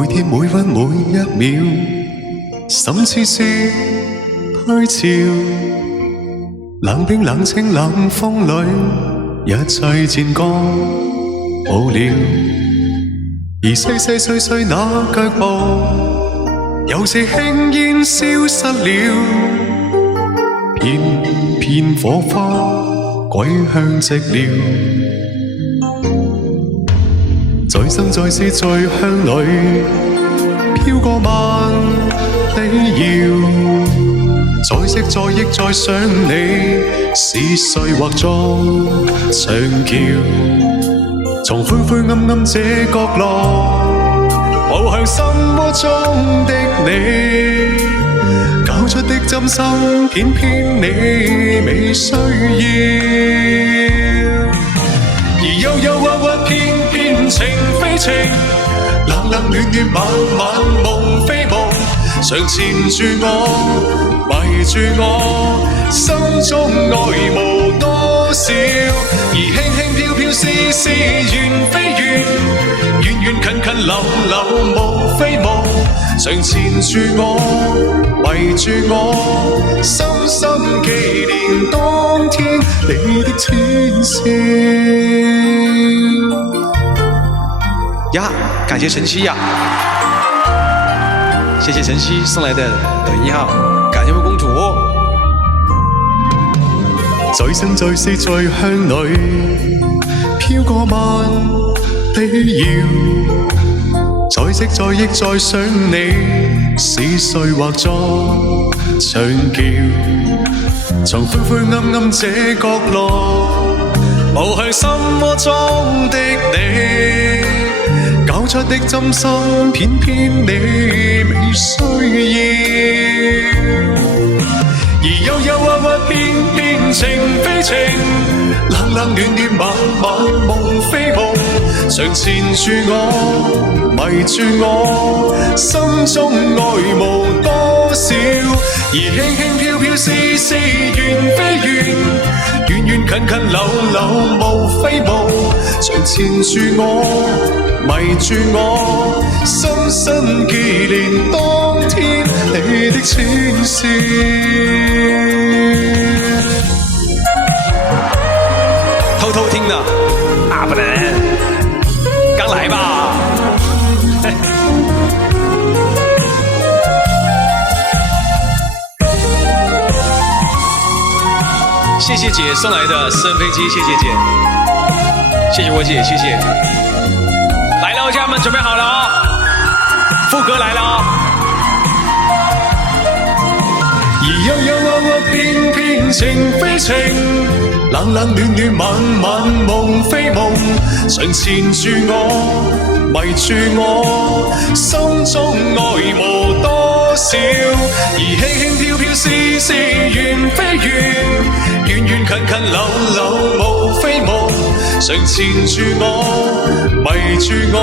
每天每分每一秒，心思思推潮，冷冰冷清冷風裏，一切漸覺無聊。而細細碎碎那腳步，有時輕煙消失了，片片火花歸向寂寥。在生在死在鄉裏，飄過萬里遙，在色在憶在想你，是誰畫作長橋？從灰灰暗暗這角落，望向心窩中的你，搞出的真心偏偏你未需要，而憂憂鬱鬱偏偏情非情，冷冷暖暖晚晚夢非夢，常纏住我迷住我，心中愛無多少，而輕輕飄飄是是緣非緣，遠遠近近流流夢非夢，常纏住我迷住我，深深紀念當天你的淺笑呀，感謝晨曦呀，謝謝晨曦送來的抖音號，感謝我公主。在生在死在鄉裏，飄過萬里遙，在色在憶在想你，是誰畫作長橋？從灰灰暗暗這角落，望向心窩中的你，搞出的真心偏偏你未需要，而憂憂鬱鬱偏偏情非情，冷冷暖暖晚晚夢非夢，常纏住我迷住我，心中愛無多少，而輕輕飄飄是是緣非緣，遠遠近近流流無非夢，常纏住我迷住我，深深紀念當天你的淺笑。偷偷聽的，那不能，剛來吧。謝謝姐送來的私人飛機，謝謝姐，謝謝我姐，謝謝。來了，家人們準備好了哦，副歌來了哦。而憂憂鬱鬱偏偏情非情，冷冷暖暖晚晚夢非夢，常纏住我迷住我，心中愛無多少，而輕輕飄飄是是緣非緣，遠遠近近流流無非夢，常纏住我迷住我，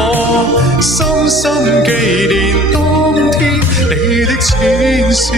深深紀念當天你的淺笑。